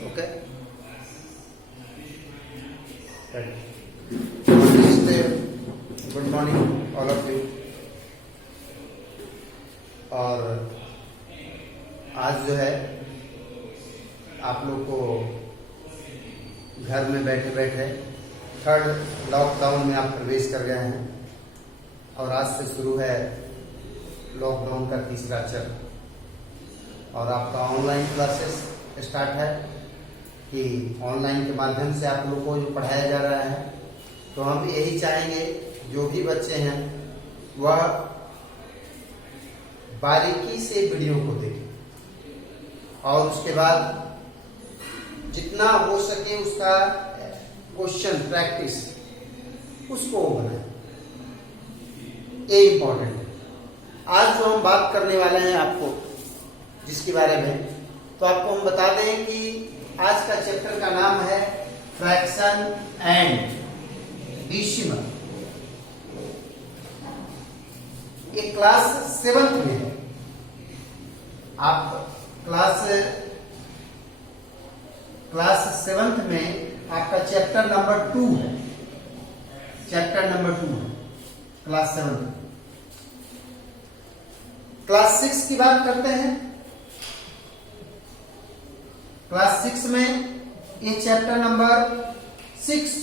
Okay. Good morning all of you. और आज जो है आप लोग को घर में बैठे बैठे थर्ड लॉकडाउन में आप प्रवेश कर गए हैं और आज से शुरू है लॉकडाउन का तीसरा चरण और आपका ऑनलाइन क्लासेस स्टार्ट है कि ऑनलाइन के माध्यम से आप लोगों को जो पढ़ाया जा रहा है, तो हम यही चाहेंगे जो भी बच्चे हैं वह बारीकी से वीडियो को देखें और उसके बाद जितना हो सके उसका क्वेश्चन प्रैक्टिस उसको बनाएं। ये इम्पोर्टेंट है। आज जो हम बात करने वाले हैं आपको जिसके बारे में, तो आपको हम बता दें कि आज का चैप्टर का नाम है फ्रैक्शन एंड डेसिमल। ये क्लास 7th में है। आप क्लास 7th में आपका चैप्टर नंबर 2 है। चैप्टर नंबर 2 है क्लास 7th। क्लास 6 की बात करते हैं। क्लास 6 में ये चैप्टर नंबर 6,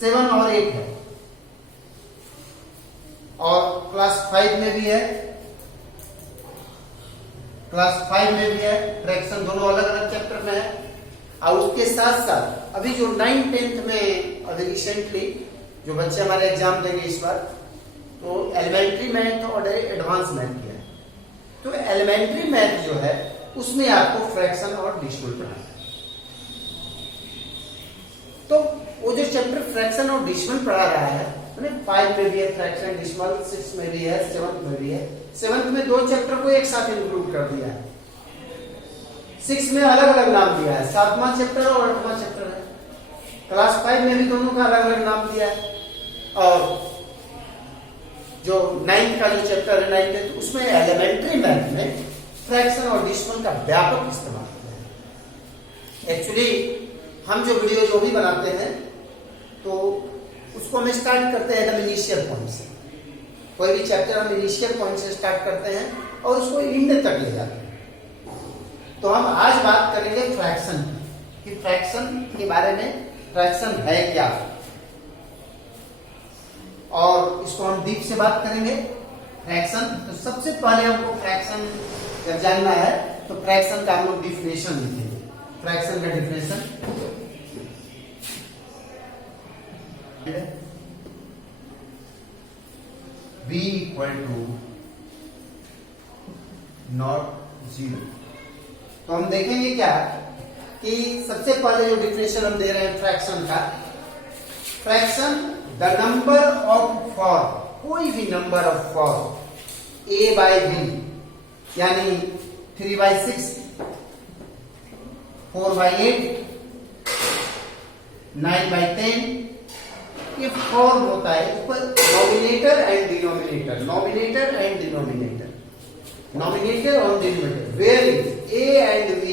7 और 8 है और क्लास 5 में भी है। क्लास 5 में भी है। फ्रैक्शन दोनों अलग अलग चैप्टर में है। और उसके साथ साथ अभी जो 9th 10th में अभी रिसेंटली जो बच्चे हमारे एग्जाम देंगे इस बार, तो एलिमेंट्री मैथ और एडवांस मैथ किया है। तो एलिमेंट्री मैथ जो है उसमें आपको फ्रैक्शन और डेसिमल पढ़ाना है। तो वो जो चैप्टर फ्रैक्शन और डेसिमल पढ़ा रहा है, 5 में भी है फ्रैक्शन डेसिमल, 6 में भी है, 7th में भी है। 7th में 2 चैप्टर को एक साथ इंक्लूड कर दिया है। 6 में अलग अलग नाम दिया है, 7वां चैप्टर और 8वां चैप्टर है। क्लास 5 में भी दोनों का अलग अलग नाम दिया है। और जो 9th का जो चैप्टर है 9th, उसमें एलिमेंट्री मैथ में फ्रैक्शन और डेसिमल का व्यापक इस्तेमाल किया है। एक्चुअली हम जो वीडियो जो भी बनाते हैं तो उसको हम स्टार्ट करते हैं एकदम इनिशियल पॉइंट से। कोई भी चैप्टर हम इनिशियल पॉइंट से स्टार्ट करते हैं और उसको एंड तक ले जाते हैं। तो हम आज बात करेंगे फ्रैक्शन की, कि फ्रैक्शन के बारे में, फ्रैक्शन है क्या, और इसको हम डीप से बात करेंगे। फ्रैक्शन, तो सबसे पहले हमको फ्रैक्शन जब जानना है तो फ्रैक्शन का हम लोग डिफिनेशन लिखेंगे। फ्रैक्शन का डिफिनेशन b = not 0। तो हम देखेंगे क्या कि सबसे पहले जो डिफिनेशन हम दे रहे हैं फ्रैक्शन का, fraction the number of form, कोई भी नंबर ऑफ फॉर्म a/b, यानी 3/6, 4/8, 9/10, ये फॉर्म होता है। ऊपर nominator and denominator, nominator and denominator, nominator और denominator, where is a and b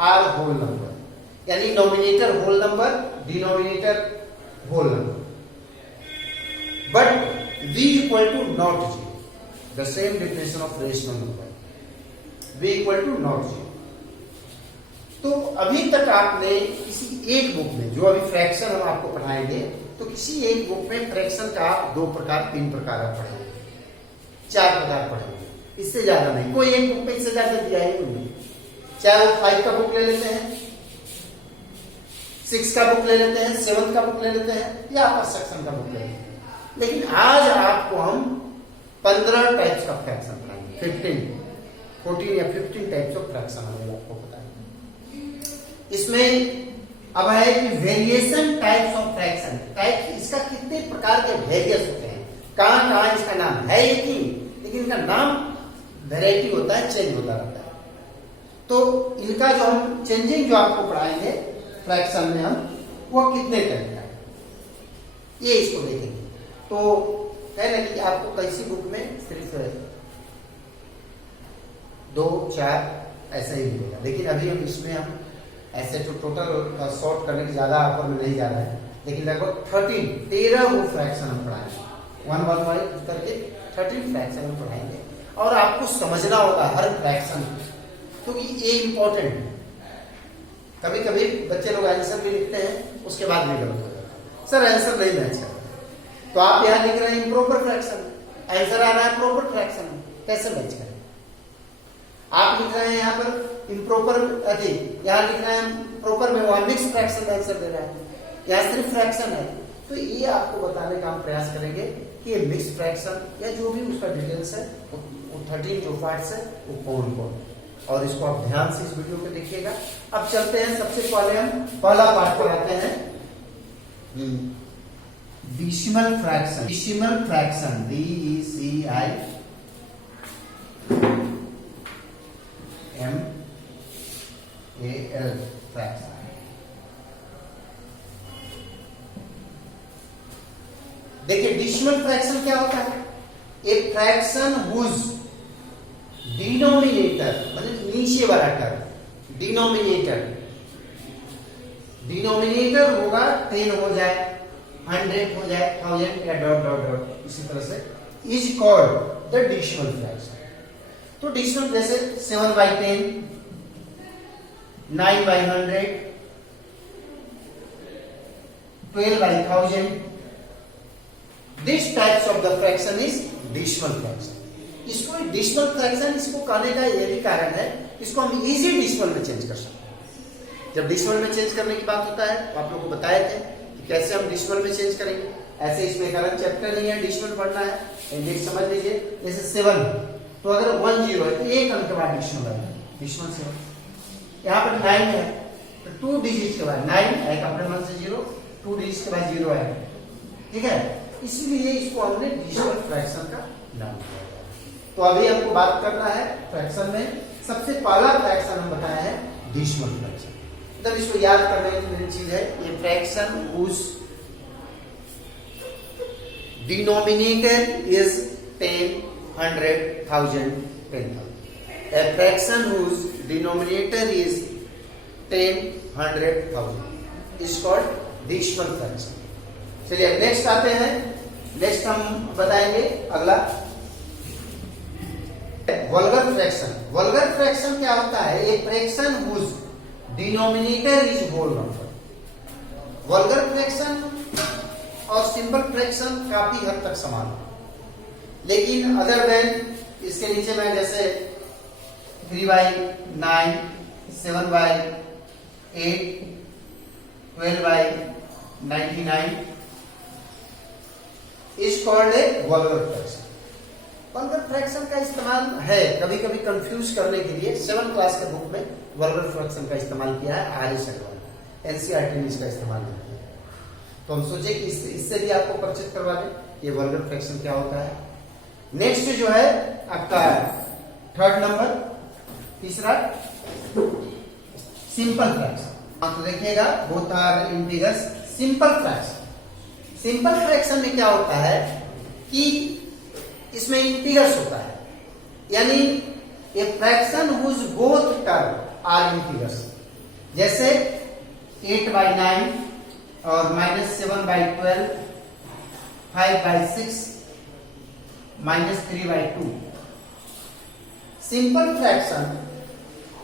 are whole number, यानी nominator whole number, denominator whole number, but v = not 0। The same definition of rational number, v = not 0। तो अभी तक आपने किसी एक book में, जो अभी फ्रैक्शन हम आपको पढ़ाएंगे, तो किसी एक बुक में फ्रैक्शन का 2 प्रकार 3 प्रकार आप पढ़ेंगे, 4 प्रकार पढ़ेंगे, इससे ज्यादा नहीं। कोई एक बुक में इससे ज्यादा दिया ही नहीं। चाहे वो 5 का बुक ले लेते हैं, 6 का बुक ले लेते हैं, 7th का बुक ले लेते हैं, या अपर सेक्शन का बुक ले लेते हैं। लेकिन आज आपको हम 15 टाइप्स का फ्रैक्शन पढ़ाएंगे, 14 या 15 टाइप्स ऑफ फ्रैक्शन हमें आपको बताएंगे। इसमें अब है कि variation types of fraction, type, इसका कितने प्रकार के वेरिएस होते हैं, कहां कहां इसका नाम है एक ही, लेकिन इनका नाम वेराइटी होता है, चेंज होता रहता है। तो इनका जो हम चेंजिंग जो आपको पढ़ाएंगे फ्रैक्शन में, हम वो कितने टाइप का है ये इसको देखेंगे। तो है ना कि आपको कैसी बुक में सिर्फ 2, 4 ऐसा ही मिलेगा। लेकिन अभी हम इसमें हम ऐसे तो टोटल सॉर्ट करने की ज्यादा ऑफर में नहीं जा रहा है, लेकिन लगभग 13 वो फ्रैक्शन हम पढ़ाएंगे, 1 1 वाइज करके 13 फ्रैक्शन हम पढ़ाएंगे। और आपको समझना होगा हर फ्रैक्शन, क्योंकि ये इंपॉर्टेंट है। कभी कभी बच्चे लोग आंसर भी लिखते हैं, उसके बाद भी गलत हो जाता है, सर आंसर नहीं मैच कर रहा। तो आप यहाँ लिख रहे हैं इम्प्रॉपर फ्रैक्शन, आंसर आ रहा है प्रॉपर फ्रैक्शन, कैसे मैच करें? आप लिख रहे हैं यहाँ पर इम्प्रॉपर, यहाँ लिख रहे हैं प्रॉपर में, वहां मिक्स फ्रैक्शन का आंसर दे रहा है, यहाँ सिर्फ फ्रैक्शन है। तो ये आपको बताने का हम प्रयास करेंगे कि ये मिक्स फ्रैक्शन या जो भी उसका डिटेल्स है, वो 13 जो पार्ट्स है वो कौन कौन, और इसको आप ध्यान से इस वीडियो को देखिएगा। अब चलते हैं, सबसे पहले हम पहला पार्ट पढ़ाते हैं decimal fraction. Decimal fraction DECIMAL fraction. देखिए डेसिमल फ्रैक्शन क्या होता है? एक फ्रैक्शन हुज डिनोमिनेटर, मतलब नीचे वाला टर्म, डिनोमिनेटर होगा 10 हो जाए, 100 हो जाए, 1000 या डॉट डॉट डॉट, इसी तरह से is called the decimal fraction. तो डेसिमल जैसे 7/10, 9/100, 12/1000, this types of the fraction is decimal fraction. इसको डेसिमल फ्रैक्शन, इसको कहने का यही कारण है, इसको हम इजी डेसिमल में चेंज कर सकते हैं। जब डेसिमल में चेंज करने की बात होता है तो आप लोगों को बताए थे कि कैसे हम डेसिमल में चेंज करेंगे। ऐसे इसमें एक अलग चैप्टर नहीं है, डेसिमल पढ़ना है, इंडेक्स समझ लीजिए। जैसे 7, तो अगर 1 0 है तो एक अंक के बाद डेसिमल आएगा, डेसिमल 7। यहाँ पर 9 है तो 2 डिजिट के बाद 9 आएगा, अपने मन से 0, 2 डिजिट के बाद 0 आएगा, ठीक है। इसलिए इसको हमने डेसिमल फ्रैक्शन का नाम दिया। तो अभी हमको बात करना है फ्रैक्शन में, सबसे पहला फ्रैक्शन हम बताया है डेसिमल फ्रैक्शन। मतलब इसको याद करने की मेन चीज है, ये fraction whose denominator is 10, 100, 1000, 10,000। A fraction whose denominator is 10, 100, 1000 is called decimal fraction। चलिए नेक्स्ट आते हैं, नेक्स्ट हम बताएंगे अगला वल्गर फ्रैक्शन। वल्गर फ्रैक्शन क्या होता है? एक fraction whose denominator is whole number. Vulgar fraction और सिंपल फ्रैक्शन काफी हद तक समान है, लेकिन अदर देन इसके नीचे में जैसे 3/9, 7/8, 12/99 is called a vulgar fraction. Vulgar fraction का इस्तेमाल है कभी कभी कंफ्यूज करने के लिए, 7th क्लास के बुक में वल्गर फ्रैक्शन का इस्तेमाल किया है, आर्यस अग्रवाल, NCERT ने इसका इस्तेमाल नहीं किया। तो हम सोचे कि इससे भी आपको परिचित करवा दें ये वल्गर फ्रैक्शन क्या होता है। नेक्स्ट जो है आपका 3rd नंबर, तीसरा सिंपल फ्रैक्शन। तो देखिएगा both are integers. Simple fraction, simple fraction में क्या होता है कि इसमें इंटीजर्स होता है, यानी a fraction whose both term are integers. जैसे 8/9 और -7/12, 5/6, -3/2। सिंपल फ्रैक्शन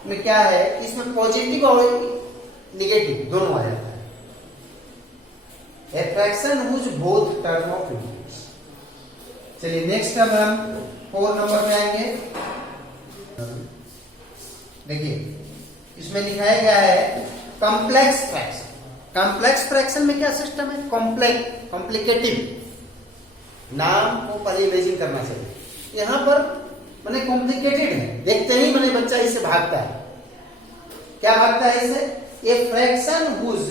में क्या है, इसमें पॉजिटिव और निगेटिव दोनों आ जाता है। A fraction whose both term of integers. चलिए नेक्स्ट अब हम 4 नंबर पे आएंगे। देखिए इसमें लिखाया गया है कॉम्प्लेक्स फ्रैक्शन। कॉम्प्लेक्स फ्रैक्शन में क्या सिस्टम है? कॉम्प्लिकेटिव नाम को पहले इमेजिन करना चाहिए। यहां पर मैंने कॉम्प्लिकेटेड है, देखते ही मैंने बच्चा इससे भागता है। क्या भागता है इससे? ये फ्रैक्शन हुज,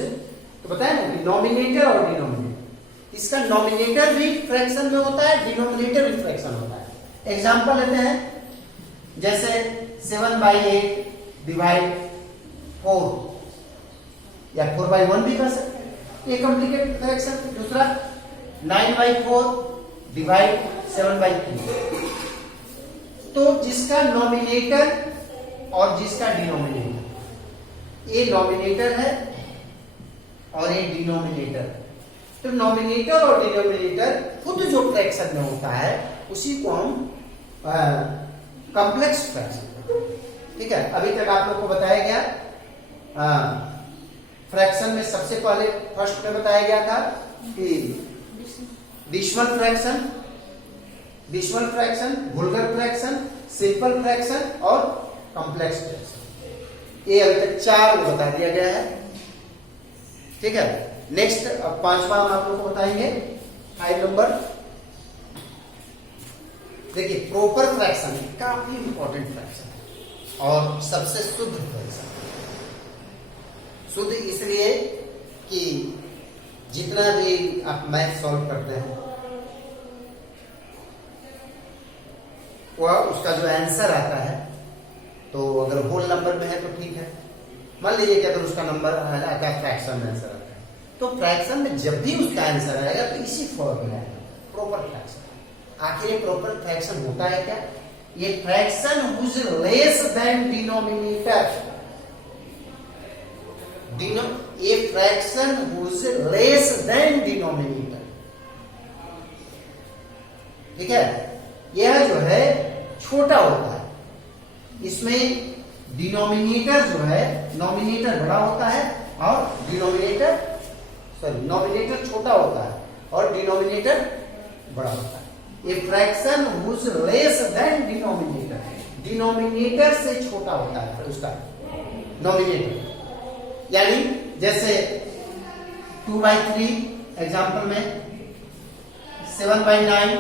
तो बताया ना डिनोमिनेटर और डिनोमिनेटर, इसका नॉमिनेटर भी फ्रैक्शन में होता है, डिनोमिनेटर भी फ्रैक्शन होता है। एग्जांपल लेते हैं, जैसे 7/8 डिवाइड 4 या 4/1 भी कर सकते हैं, ये कॉम्प्लिकेटेड फ्रैक्शन। दूसरा 9/4 डिवाइड 7/3, तो जिसका नॉमिनेटर और जिसका डिनोमिनेटर, ये नॉमिनेटर है और ये डिनोमिनेटर। तो नॉमिनेटर और डिनोमिनेटर खुद जो फ्रैक्शन में होता है उसी को हम कॉम्प्लेक्स फ्रैक्शन, ठीक है। अभी तक आप लोग को बताया गया फ्रैक्शन में सबसे पहले फर्स्ट में बताया गया था कि decimal fraction, vulgar fraction, simple fraction और कॉम्प्लेक्स फ्रैक्शन। ये अभी तक 4 बता दिया गया है, ठीक है। नेक्स्ट अब 5वां हम आप लोग को बताएंगे, 5 नंबर। देखिए प्रॉपर फ्रैक्शन काफी इंपॉर्टेंट फ्रैक्शन है और सबसे शुद्ध फ्रैक्शन। शुद्ध इसलिए कि जितना भी आप मैथ सॉल्व करते हैं वह उसका जो आंसर आता है, तो अगर होल नंबर में है तो ठीक है। मान लीजिए कि अगर उसका नंबर आता है फ्रैक्शन में आंसर आता है, तो फ्रैक्शन में जब भी उसका आंसर आएगा तो इसी फॉर्म में आएगा, प्रॉपर फ्रैक्शन। आखिर ये प्रॉपर फ्रैक्शन होता है क्या? ये fraction whose less than denominator, ये fraction whose less than denominator, ठीक है। यह जो है छोटा होता है, इसमें डिनोमिनेटर जो है, नॉमिनेटर बड़ा होता है और नॉमिनेटर छोटा होता है और डिनोमिनेटर बड़ा होता है। ये fraction whose less than denominator, denominator से छोटा होता है उसका नॉमिनेटर। यानी जैसे 2/3 एग्जांपल में 7/9।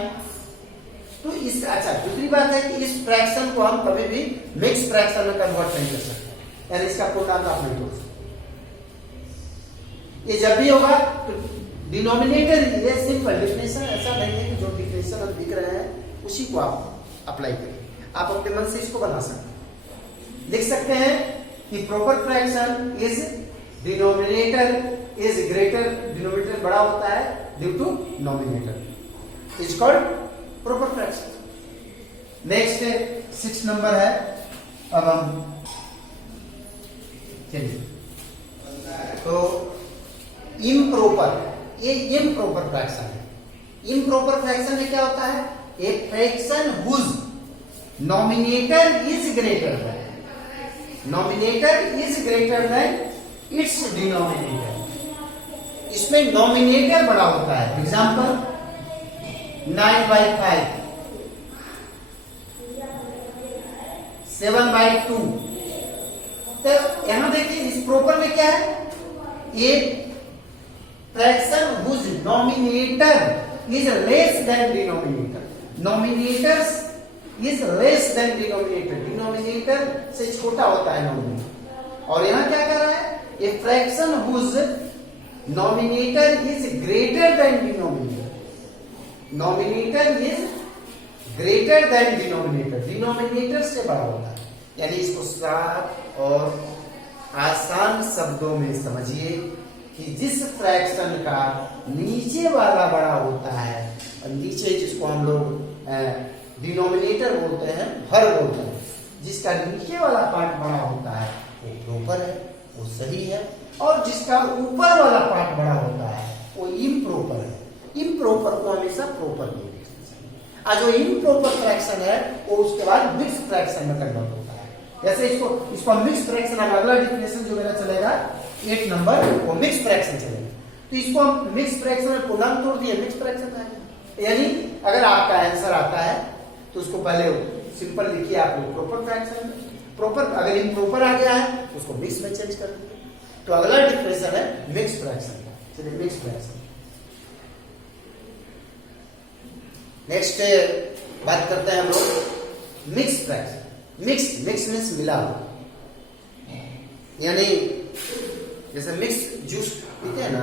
तो इस अच्छा दूसरी बात है कि इस फ्रैक्शन को हम कभी भी मिक्स फ्रैक्शन में कन्वर्ट नहीं कर सकते, यानी इसका पूर्णांक आप नहीं जोड़ सकते। ये जब भी होगा तो डिनोमिनेटर, ये सिंपल डिफिनेशन, ऐसा नहीं है कि जो डिफिनेशन हम लिख रहे हैं उसी को आप अप्लाई करें। आप अपने मन से इसको बना सकते हैं, लिख सकते हैं कि proper fraction is denominator is greater, denominator बड़ा होता है due to nominator, is called proper fraction. Next 6 number है। अब हम चलिए तो इम्प्रॉपर, ये इम्प्रॉपर फ्रैक्शन है। इम्प्रॉपर फ्रैक्शन में क्या होता है? A fraction whose nominator is greater than its denominator. इसमें नॉमिनेटर बड़ा होता है। एग्जांपल 9/5, 7/2। तो यहां देखिए इस प्रॉपर में क्या है? ये fraction whose nominator is less than denominator, nominators is less than denominator, denominator से छोटा होता है नॉमिनेटर। और यहां क्या कर रहा है? ये fraction whose nominator is greater than denominator, nominator is greater than denominator, denominator से बड़ा होता है। यानी इसको साफ और आसान शब्दों में समझिए कि जिस फ्रैक्शन का नीचे वाला बड़ा होता है, नीचे जिसको हम लोग डिनोमिनेटर बोलते हैं, हर बोलते हैं, जिसका नीचे वाला पार्ट बड़ा होता है वो प्रॉपर है, वो सही है। और जिसका ऊपर वाला पार्ट बड़ा होता है वो इम्प्रॉपर है। इम्प्रॉपर को हमेशा प्रॉपर नहीं लिखना चाहिए। जो इम्प्रॉपर फ्रैक्शन है वो उसके बाद मिक्स फ्रैक्शन में कन्वर्ट होता है। जैसे इसको मिक्स फ्रैक्शन, अगला डिफिनेशन जो मेरा चलेगा 8 नंबर, वो मिक्स फ्रैक्शन चलेगा। तो इसको हम मिक्स फ्रैक्शन में पूर्णांक तोड़ दिए, मिक्स फ्रैक्शन आएगा। यानी अगर आपका आंसर आता है तो उसको पहले सिंपल लिखिए आप प्रॉपर फ्रैक्शन में, प्रॉपर अगर इम्प्रॉपर आ गया है तो उसको मिक्स में चेंज कर दीजिए। तो अगला डिफिनेशन है मिक्स फ्रैक्शन। चलिए मिक्स फ्रैक्शन। नेक्स्ट बात करते हैं हम लोग मिक्स फ्रैक्शन। मिक्स मीन्स मिला हुआ, यानी जैसे मिक्स जूस पीते हैं ना,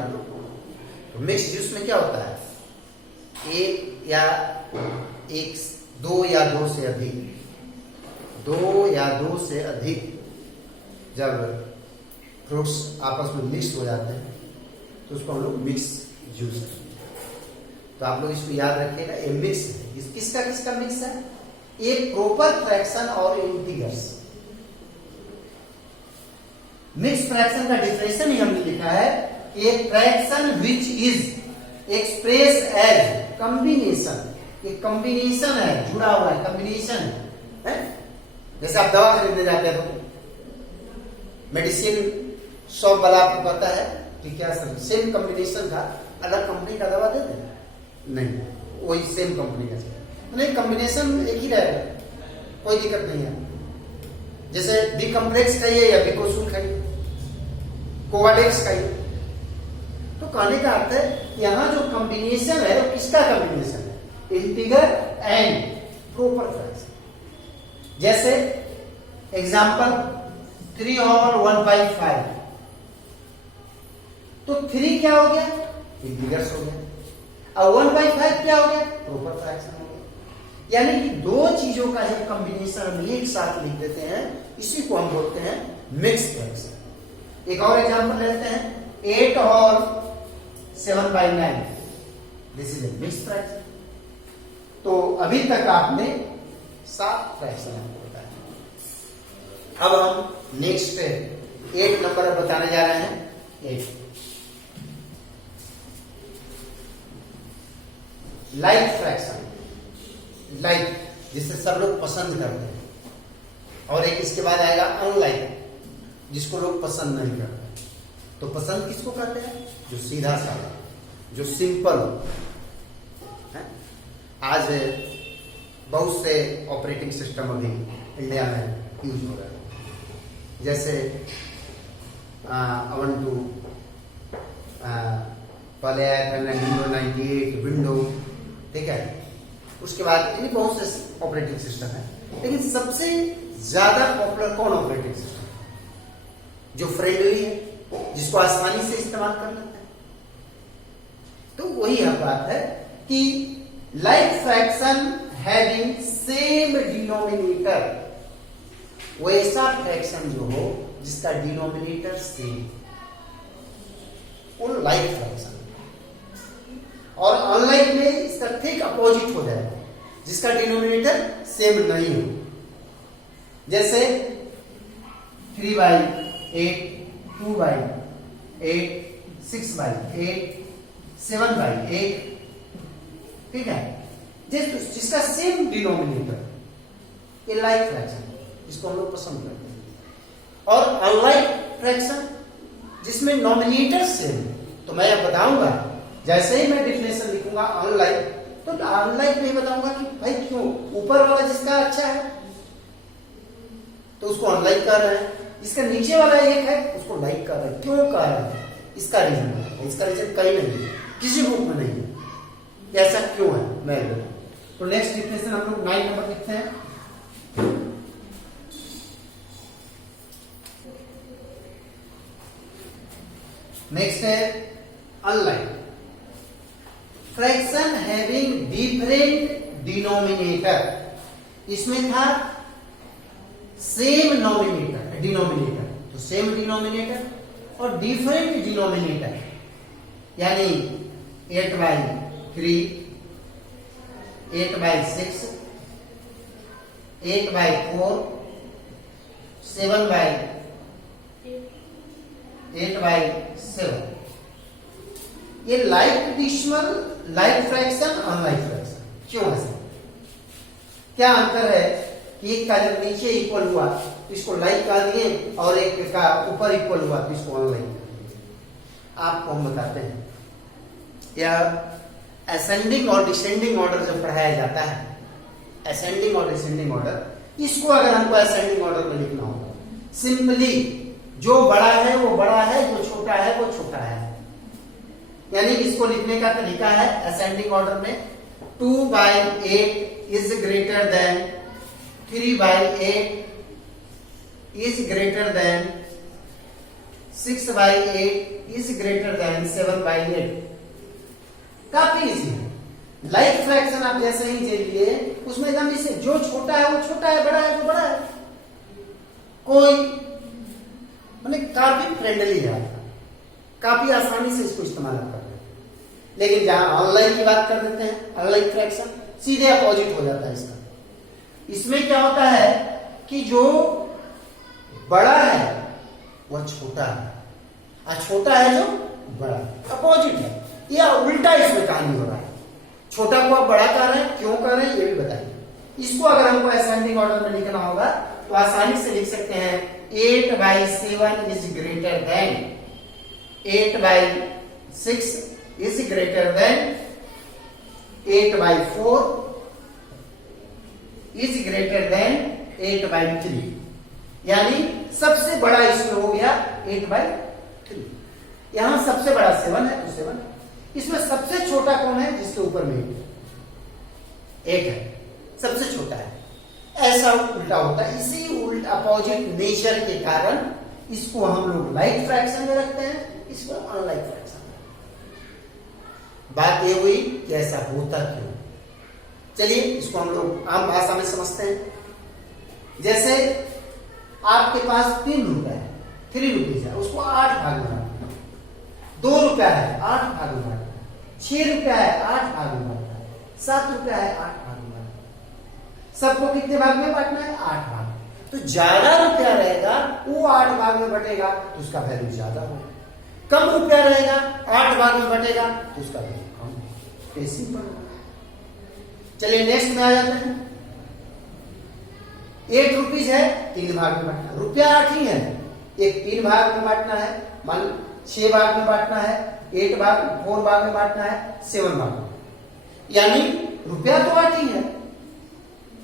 तो मिक्स जूस में क्या होता है? दो या दो से अधिक जब फ्रूट्स आपस में मिक्स हो जाते हैं तो उसको हम लोग मिक्स जूस कहते हैं। तो आप लोग इसको याद रखिएगा, ये मिक्स है। किसका मिक्स है? एक प्रॉपर फ्रैक्शन और इंटीग्रल्स, मिक्स फ्रैक्शन का डिफिनेशन ही हमने लिखा है, a fraction which is express as combination, ये कॉम्बिनेशन है, जुड़ा हुआ है, कॉम्बिनेशन है। जैसे आप दवा खरीदने जाते हैं तो मेडिसिन शॉप वाला आपको कहता है कि क्या सर सेम कॉम्बिनेशन का अलग कंपनी का दवा दे दे, नहीं, वही सेम कंपनी का नहीं, कॉम्बिनेशन एक ही रहेगा, कोई दिक्कत नहीं है। जैसे बी कम्प्लेक्स खाइए या बिकोसूल खाइए, कोवाडेक्स खाइए, तो कहने का अर्थ है यहां जो कॉम्बिनेशन है वो किसका कॉम्बिनेशन है, इंटीगर एंड प्रॉपर फ्रैक्शन। जैसे एग्जांपल 3 और 1/5, तो 3 क्या हो गया, इंटीगर्स हो गया, और 1/5 क्या हो गया, प्रॉपर फ्रैक्शन हो गया। यानी कि दो चीजों का जब कॉम्बिनेशन हम एक साथ लिख देते हैं, इसी को हम बोलते हैं मिक्स फ्रैक्शन। एक और एग्जांपल लेते हैं 8 और 7/9, this is a mix fraction. तो अभी तक आपने 7 फ्रैक्शन आपको बताया। अब हम नेक्स्ट 8 नंबर बताने जा रहे हैं। 8 लाइक फ्रैक्शन, लाइक जिसे सब लोग पसंद करते हैं, और एक इसके बाद आएगा अनलाइक, जिसको लोग पसंद नहीं करते। तो पसंद किसको करते हैं, जो सीधा साधा, जो सिंपल है। आज बहुत से ऑपरेटिंग सिस्टम अभी इंडिया में यूज हो रहे हैं, जैसे Ubuntu, पहले आया था Windows 98, विंडो, ठीक है। उसके बाद इन बहुत से ऑपरेटिंग सिस्टम है, लेकिन सबसे ज्यादा पॉपुलर कौन ऑपरेटिंग सिस्टम है, जो फ्रेंडली है, जिसको आसानी से इस्तेमाल कर लेते हैं। तो वही यह बात है कि like fraction having same denominator, वैसा फ्रैक्शन जो हो जिसका डिनोमिनेटर सेम, वो लाइक फ्रैक्शन। और अनलाइक में इसका ठीक अपोजिट हो जाएगा, जिसका डिनोमिनेटर सेम नहीं हो। जैसे 3/8, 2/8, 6/8, 7/8, ठीक है, जिसका सेम डिनोमिनेटर, ये लाइक फ्रैक्शन, जिसको हम लोग पसंद करते हैं। और अनलाइक फ्रैक्शन जिसमें नॉमिनेटर सेम, तो मैं अब बताऊंगा, जैसे ही मैं डिफिनेशन लिखूंगा अनलाइक, तो अनलाइक नहीं बताऊंगा कि भाई क्यों, ऊपर वाला जिसका अच्छा है तो उसको अनलाइक कर रहे हैं, इसका नीचे वाला एक है उसको लाइक कर रहे हैं। क्यों कर रहे हैं, इसका रीजन है, इसका रीजन कहीं नहीं है, किसी बुक में नहीं है, ऐसा क्यों है मैं बताऊं। तो नेक्स्ट डिफिनेशन हम लोग 9 नंबर लिखते हैं। नेक्स्ट है unlike fraction having different denominator. इसमें था सेम नॉमिनेटर डिनोमिनेटर, तो सेम डिनोमिनेटर और डिफरेंट डिनोमिनेटर, यानी 8/3, 8/6, 8/4, 7/8/7। ये like decimal, like fraction, unlike fraction क्यों है? क्या अंतर है कि एक का जब नीचे इक्वल हुआ तो इसको लाइक कर दिए, और एक का ऊपर इक्वल हुआ तो इसको अनलाइक कर दिए। आपको हम बताते हैं, या असेंडिंग और डिसेंडिंग ऑर्डर जब पढ़ाया जाता है, असेंडिंग और डिसेंडिंग ऑर्डर, इसको अगर हमको असेंडिंग ऑर्डर में लिखना हो, सिंपली जो बड़ा है वो बड़ा है, जो छोटा है वो छोटा है। यानी इसको लिखने का तरीका है असेंडिंग ऑर्डर में, 2/8 is greater then 3/8 is greater then 6/8 is greater then 7/8। काफी इजी है। लाइक फ्रैक्शन आप जैसे ही जे लिए, उसमें एकदम इसे जो छोटा है वो छोटा है, बड़ा है वो बड़ा है, कोई माने काफी फ्रेंडली है, काफी आसानी से इसको इस्तेमाल कर सकते हैं। लेकिन जहां ऑनलाइन की बात कर देते हैं, अनलाइक फ्रैक्शन सीधे अपोजिट हो जाता है इसका। इसमें क्या होता है कि जो बड़ा है वह छोटा है, और छोटा है जो बड़ा, अपोजिट है, या उल्टा इसमें कहानी हो रहा है। छोटा को आप बड़ा कर रहे हैं, क्यों कर रहे हैं ये भी बताइए। इसको अगर हमको असेंडिंग ऑर्डर में लिखना होगा तो आसानी से लिख सकते हैं 8/7 is greater then 8/6 is greater then 8/4 is greater then 8/3, यानी सबसे बड़ा इसमें हो गया 8/3। यहां सबसे बड़ा 7 है तो 7, इसमें सबसे छोटा कौन है जिसके ऊपर में 8 है, सबसे छोटा है। ऐसा उल्टा होता है, इसी उल्टा अपोजिट नेचर के कारण इसको हम लोग लाइक फ्रैक्शन में रखते हैं, इसको अनलाइक फ्रैक्शन में। बात ये हुई कि ऐसा होता क्यों। चलिए इसको हम लोग आम भाषा में समझते हैं। जैसे आपके पास 3 रुपए है, 3 रुपीज है, उसको 8 भाग में बांटना। 2 रुपया है, 8 भाग में बांटना। 6 रुपया है, 8 भाग में बांटना। 7 रुपया है, 8 भाग में बांटना। सबको कितने भाग में बांटना है? 8 भाग। तो ज्यादा रुपया रहेगा वो 8 भाग में बटेगा तो उसका वैल्यू ज्यादा होगा। कम रुपया रहेगा 8 भाग में बटेगा तो उसका वैल्यू कम। ये सिंपल होगा। चलिए नेक्स्ट में आ जाते हैं। 8 रुपीज है, 3 भाग में बांटना। रुपया 8 ही है, एक 3 भाग में बांटना है, मान 6 भाग में बांटना है, 4 भाग में बांटना है, 7 भाग में, यानी रुपया तो 8 ही है।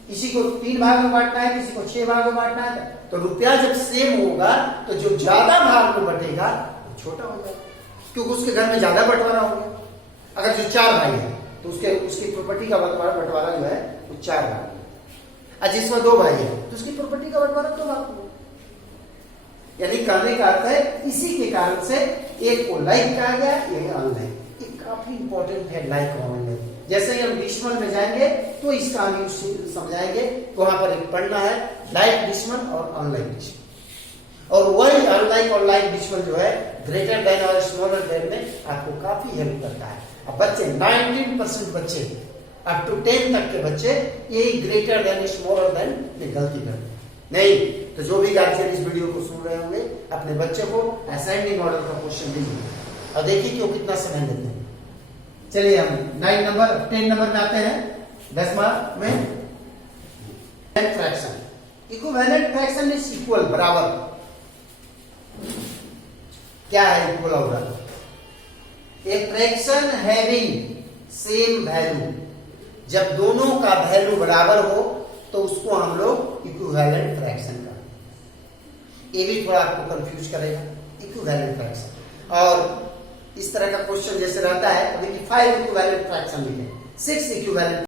किसी को 3 भाग में बांटना है, किसी को 6 भाग में बांटना है, तो रुपया जब सेम होगा तो जो ज्यादा भाग में बटेगा वो छोटा हो जाएगा, क्योंकि उसके घर में ज्यादा बंटवारा हो गया। अगर जो 4 भाई है तो उसकी प्रॉपर्टी का बंटवारा जो है वो 4 भाग। और जिसमें 2 भाई है तो उसकी प्रॉपर्टी का बंटवारा 2 भाग होगा। यानी कहने का अर्थ है इसी के कारण से एक को लाइक कहा गया, एक अनलाइक। ये काफी इंपॉर्टेंट है, लाइक और अनलाइक। जैसे ही हम डिशमल में जाएंगे तो इसका हम समझाएंगे, तो वहां पर एक पढ़ना है लाइक डिशमल और अनलाइक डिशमल। और वही अनलाइक और लाइक डिशमल जो है ग्रेटर देन और स्मॉलर देन में आपको काफी हेल्प करता है। अब बच्चे 19% बच्चे अप टू 10 तक के बच्चे यही ग्रेटर देन स्मॉलर देन में गलती करते हैं। नहीं तो जो भी गार्जियन इस वीडियो को सुन रहे होंगे अपने बच्चे को असेंडिंग ऑर्डर का क्वेश्चन दीजिए और देखिए कि वो कितना समय लेते हैं। चलिए हम 10 नंबर में आते हैं। 10वां में fraction. Equivalent fraction is equal, बराबर। क्या है इक्वल और बराबर? A fraction having same value, जब दोनों का वैल्यू बराबर हो तो उसको हम लोग इक्विवेलेंट फ्रैक्शन करते हैं। ये भी थोड़ा आपको कंफ्यूज करेगा, इक्विवेलेंट फ्रैक्शन। और इस तरह का क्वेश्चन जैसे रहता है कभी कि 5 इक्विवेलेंट फ्रैक्शन लिखे, 6 इक्विवेलेंट